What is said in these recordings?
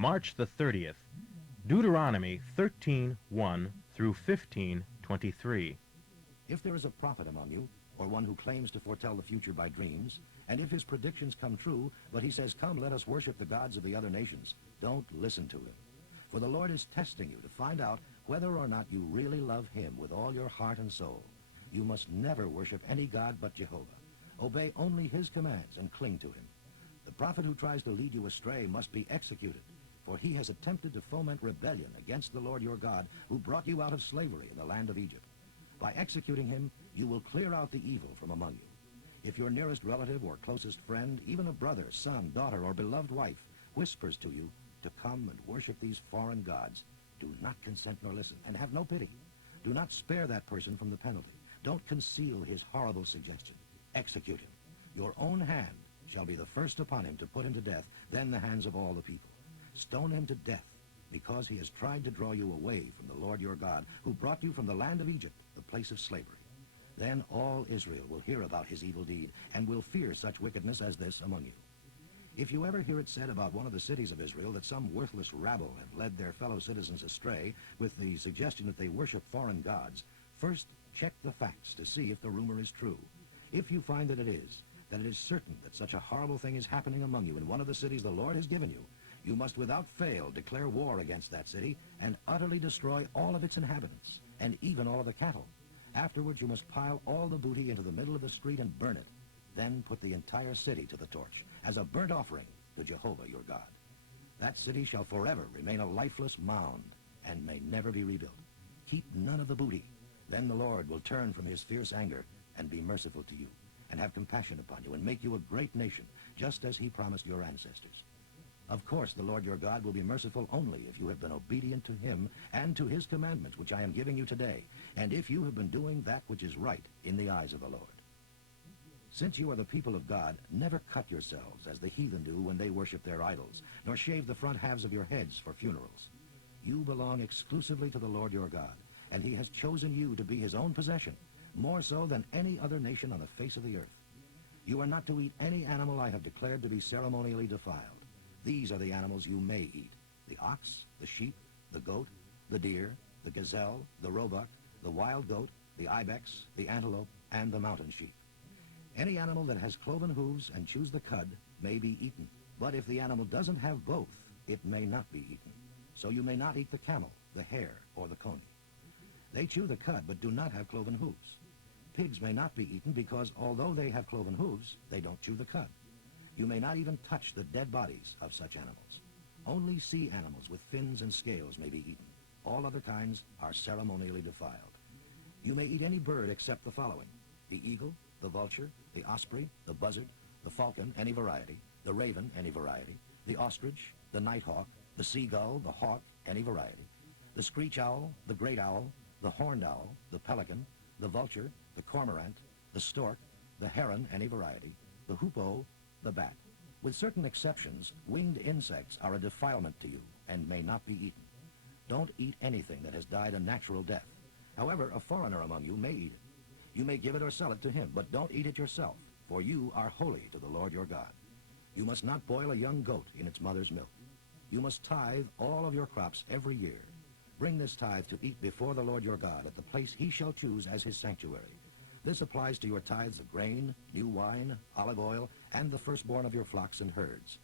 March the 30th, Deuteronomy 13:1 through 15:23. If there is a prophet among you, or one who claims to foretell the future by dreams, and if his predictions come true, but he says, "Come, let us worship the gods of the other nations," don't listen to him. For the Lord is testing you to find out whether or not you really love him with all your heart and soul. You must never worship any god but Jehovah. Obey only his commands and cling to him. The prophet who tries to lead you astray must be executed, for he has attempted to foment rebellion against the Lord your God, who brought you out of slavery in the land of Egypt. By executing him, you will clear out the evil from among you. If your nearest relative or closest friend, even a brother, son, daughter, or beloved wife, whispers to you to come and worship these foreign gods, do not consent nor listen, and have no pity. Do not spare that person from the penalty. Don't conceal his horrible suggestion. Execute him. Your own hand shall be the first upon him to put him to death, then the hands of all the people. Stone him to death, because he has tried to draw you away from the Lord your God, who brought you from the land of Egypt, the place of slavery. Then all Israel will hear about his evil deed, and will fear such wickedness as this among you. If you ever hear it said about one of the cities of Israel that some worthless rabble have led their fellow citizens astray with the suggestion that they worship foreign gods, first check the facts to see if the rumor is true. If you find that it is certain that such a horrible thing is happening among you in one of the cities the Lord has given you, you must without fail declare war against that city and utterly destroy all of its inhabitants, and even all of the cattle. Afterwards, you must pile all the booty into the middle of the street and burn it. Then put the entire city to the torch as a burnt offering to Jehovah your God. That city shall forever remain a lifeless mound and may never be rebuilt. Keep none of the booty. Then the Lord will turn from his fierce anger and be merciful to you, and have compassion upon you, and make you a great nation, just as he promised your ancestors. Of course, the Lord your God will be merciful only if you have been obedient to him and to his commandments, which I am giving you today, and if you have been doing that which is right in the eyes of the Lord. Since you are the people of God, never cut yourselves as the heathen do when they worship their idols, nor shave the front halves of your heads for funerals. You belong exclusively to the Lord your God, and he has chosen you to be his own possession, more so than any other nation on the face of the earth. You are not to eat any animal I have declared to be ceremonially defiled. These are the animals you may eat: the ox, the sheep, the goat, the deer, the gazelle, the roebuck, the wild goat, the ibex, the antelope, and the mountain sheep. Any animal that has cloven hooves and chews the cud may be eaten, but if the animal doesn't have both, it may not be eaten. So you may not eat the camel, the hare, or the coney. They chew the cud but do not have cloven hooves. Pigs may not be eaten because, although they have cloven hooves, they don't chew the cud. You may not even touch the dead bodies of such animals. Only sea animals with fins and scales may be eaten. All other kinds are ceremonially defiled. You may eat any bird except the following: the eagle, the vulture, the osprey, the buzzard, the falcon, any variety, the raven, any variety, the ostrich, the nighthawk, the seagull, the hawk, any variety, the screech owl, the great owl, the horned owl, the pelican, the vulture, the cormorant, the stork, the heron, any variety, the hoopoe, the bat. With certain exceptions, winged insects are a defilement to you and may not be eaten. Don't eat anything that has died a natural death. However, a foreigner among you may eat it. You may give it or sell it to him, but don't eat it yourself, for you are holy to the Lord your God. You must not boil a young goat in its mother's milk. You must tithe all of your crops every year. Bring this tithe to eat before the Lord your God at the place he shall choose as his sanctuary. This applies to your tithes of grain, new wine, olive oil, and the firstborn of your flocks and herds.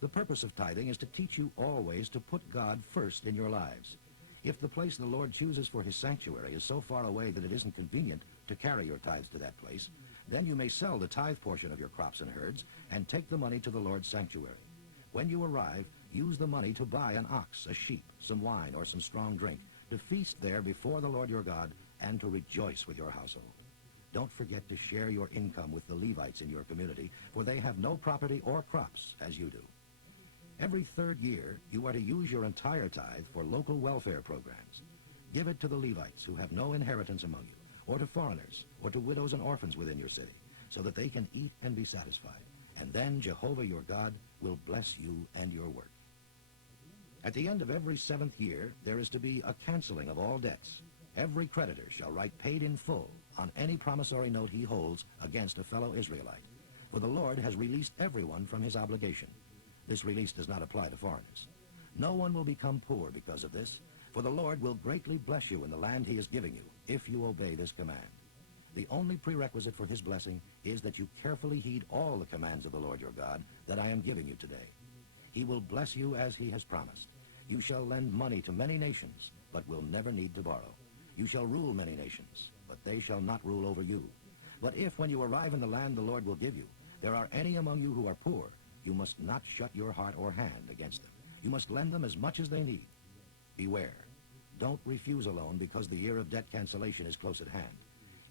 The purpose of tithing is to teach you always to put God first in your lives. If the place the Lord chooses for his sanctuary is so far away that it isn't convenient to carry your tithes to that place, then you may sell the tithe portion of your crops and herds and take the money to the Lord's sanctuary. When you arrive, use the money to buy an ox, a sheep, some wine, or some strong drink, to feast there before the Lord your God and to rejoice with your household. Don't forget to share your income with the Levites in your community, for they have no property or crops as you do. Every third year, you are to use your entire tithe for local welfare programs. Give it to the Levites who have no inheritance among you, or to foreigners, or to widows and orphans within your city, so that they can eat and be satisfied. And then Jehovah your God will bless you and your work. At the end of every 7th year, there is to be a canceling of all debts. Every creditor shall write paid in full on any promissory note he holds against a fellow Israelite, for the Lord has released everyone from his obligation. This release does not apply to foreigners. No one will become poor because of this, for the Lord will greatly bless you in the land he is giving you, if you obey this command. The only prerequisite for his blessing is that you carefully heed all the commands of the Lord your God that I am giving you today. He will bless you as he has promised. You shall lend money to many nations, but will never need to borrow. You shall rule many nations, but they shall not rule over you. But if, when you arrive in the land the Lord will give you, there are any among you who are poor, you must not shut your heart or hand against them. You must lend them as much as they need. Beware. Don't refuse a loan because the year of debt cancellation is close at hand.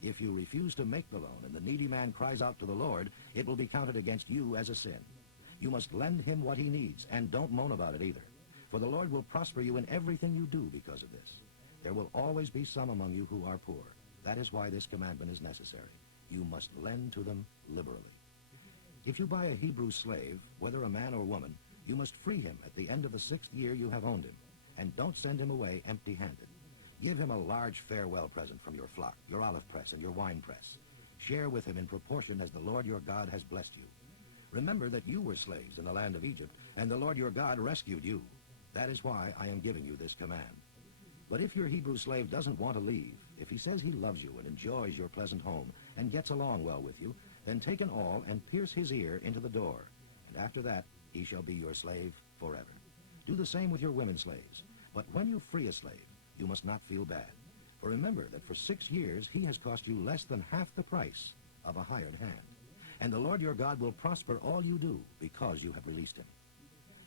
If you refuse to make the loan and the needy man cries out to the Lord, it will be counted against you as a sin. You must lend him what he needs, and don't moan about it either. For the Lord will prosper you in everything you do because of this. There will always be some among you who are poor. That is why this commandment is necessary. You must lend to them liberally. If you buy a Hebrew slave, whether a man or woman, you must free him at the end of the 6th year you have owned him, and don't send him away empty-handed. Give him a large farewell present from your flock, your olive press, and your wine press. Share with him in proportion as the Lord your God has blessed you. Remember that you were slaves in the land of Egypt, and the Lord your God rescued you. That is why I am giving you this command. But if your Hebrew slave doesn't want to leave, if he says he loves you and enjoys your pleasant home and gets along well with you, then take an awl and pierce his ear into the door, and after that he shall be your slave forever. Do the same with your women slaves. But when you free a slave, you must not feel bad. For remember that for 6 years he has cost you less than half the price of a hired hand. And the Lord your God will prosper all you do because you have released him.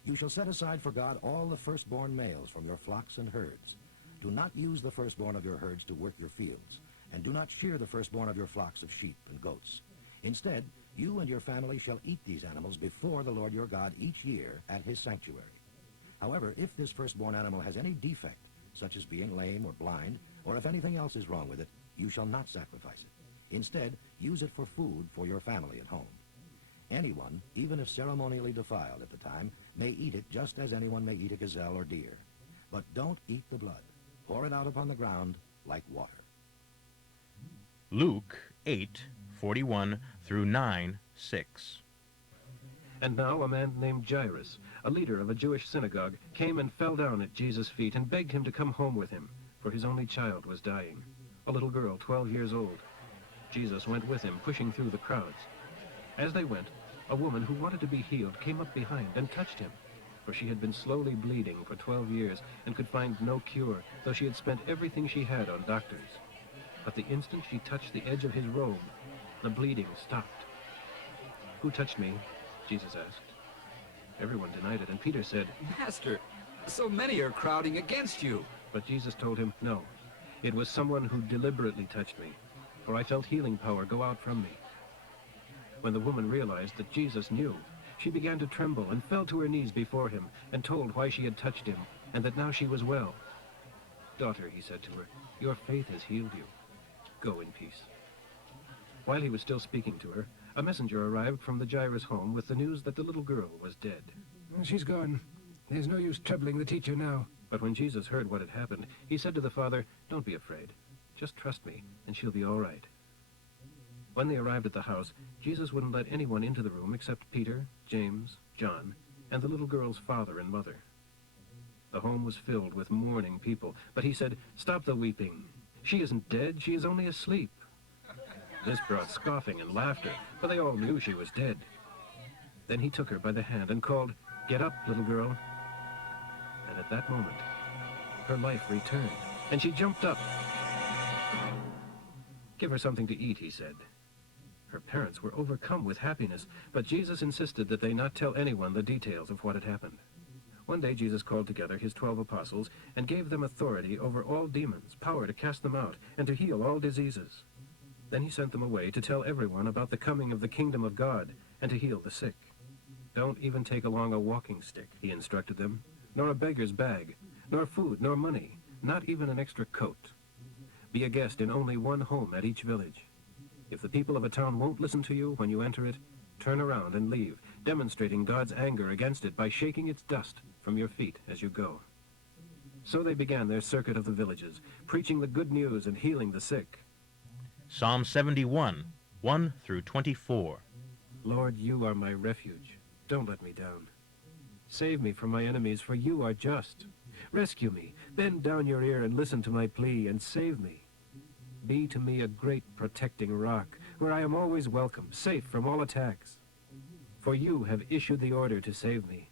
You shall set aside for God all the firstborn males from your flocks and herds. Do not use the firstborn of your herds to work your fields, and do not shear the firstborn of your flocks of sheep and goats. Instead, you and your family shall eat these animals before the Lord your God each year at his sanctuary. However, if this firstborn animal has any defect, such as being lame or blind, or if anything else is wrong with it, you shall not sacrifice it. Instead, use it for food for your family at home. Anyone, even if ceremonially defiled at the time, may eat it just as anyone may eat a gazelle or deer. But don't eat the blood. Pour it out upon the ground like water. Luke 8:41 through 9:6. And now a man named Jairus, a leader of a Jewish synagogue, came and fell down at Jesus' feet and begged him to come home with him, for his only child was dying, a little girl 12 years old. Jesus went with him, pushing through the crowds. As they went, a woman who wanted to be healed came up behind and touched him, for she had been slowly bleeding for 12 years and could find no cure, though she had spent everything she had on doctors. But the instant she touched the edge of his robe, the bleeding stopped. "Who touched me?" Jesus asked. Everyone denied it, and Peter said, "Master, so many are crowding against you." But Jesus told him, "No, it was someone who deliberately touched me, for I felt healing power go out from me." When the woman realized that Jesus knew, she began to tremble and fell to her knees before him and told why she had touched him and that now she was well. "Daughter," he said to her, "your faith has healed you. Go in peace." While he was still speaking to her, a messenger arrived from the Jairus home with the news that the little girl was dead. "She's gone. There's no use troubling the teacher now." But when Jesus heard what had happened, he said to the father, "Don't be afraid. Just trust me, and she'll be all right." When they arrived at the house, Jesus wouldn't let anyone into the room except Peter, James, John, and the little girl's father and mother. The home was filled with mourning people, but he said, "Stop the weeping. She isn't dead, she is only asleep." This brought scoffing and laughter, for they all knew she was dead. Then he took her by the hand and called, "Get up, little girl." And at that moment, her life returned, and she jumped up. "Give her something to eat," he said. Her parents were overcome with happiness, but Jesus insisted that they not tell anyone the details of what had happened. One day Jesus called together his 12 apostles and gave them authority over all demons, power to cast them out, and to heal all diseases. Then he sent them away to tell everyone about the coming of the kingdom of God and to heal the sick. "Don't even take along a walking stick," he instructed them, "nor a beggar's bag, nor food, nor money, not even an extra coat. Be a guest in only one home at each village. If the people of a town won't listen to you when you enter it, turn around and leave, demonstrating God's anger against it by shaking its dust from your feet as you go." So they began their circuit of the villages, preaching the good news and healing the sick. Psalm 71, 1 through 24. "Lord, you are my refuge. Don't let me down. Save me from my enemies, for you are just. Rescue me, bend down your ear and listen to my plea, and save me. Be to me a great protecting rock, where I am always welcome, safe from all attacks. For you have issued the order to save me.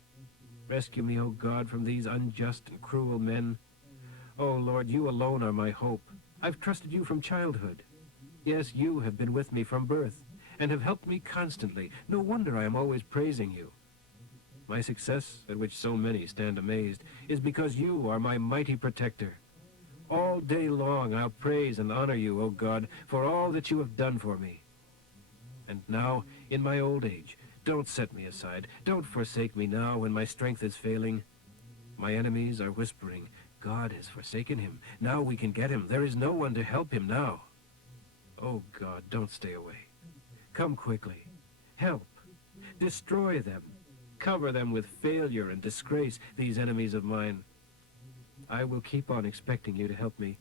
Rescue me, O God, from these unjust and cruel men. O Lord, you alone are my hope. I've trusted you from childhood. Yes, you have been with me from birth, and have helped me constantly. No wonder I am always praising you. My success, at which so many stand amazed, is because you are my mighty protector. All day long I'll praise and honor you, O God, for all that you have done for me. And now, in my old age, don't set me aside. Don't forsake me now when my strength is failing. My enemies are whispering, God has forsaken him. Now we can get him. There is no one to help him now. Oh God, don't stay away. Come quickly. Help. Destroy them. Cover them with failure and disgrace, these enemies of mine. I will keep on expecting you to help me.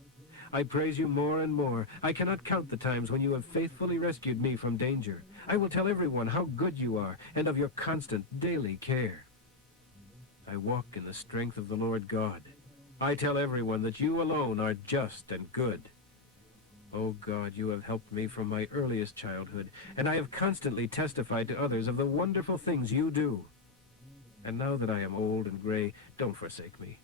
I praise you more and more. I cannot count the times when you have faithfully rescued me from danger. I will tell everyone how good you are and of your constant daily care. I walk in the strength of the Lord God. I tell everyone that you alone are just and good. Oh God, you have helped me from my earliest childhood, and I have constantly testified to others of the wonderful things you do. And now that I am old and gray, don't forsake me.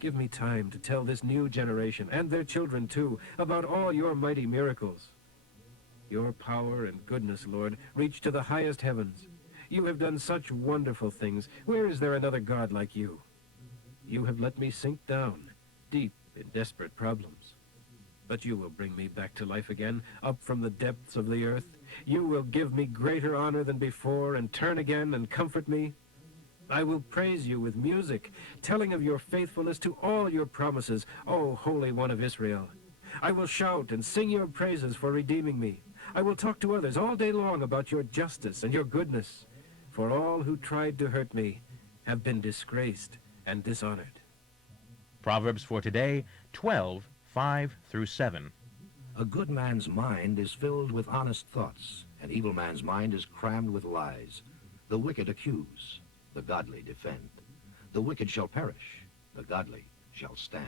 Give me time to tell this new generation, and their children too, about all your mighty miracles. Your power and goodness, Lord, reach to the highest heavens. You have done such wonderful things. Where is there another God like you? You have let me sink down, deep in desperate problems. But you will bring me back to life again, up from the depths of the earth. You will give me greater honor than before, and turn again and comfort me. I will praise you with music, telling of your faithfulness to all your promises, O Holy One of Israel. I will shout and sing your praises for redeeming me. I will talk to others all day long about your justice and your goodness, for all who tried to hurt me have been disgraced and dishonored. Proverbs for today, 12:5-7. A good man's mind is filled with honest thoughts. An evil man's mind is crammed with lies. The wicked accuse. The godly defend. The wicked shall perish. The godly shall stand.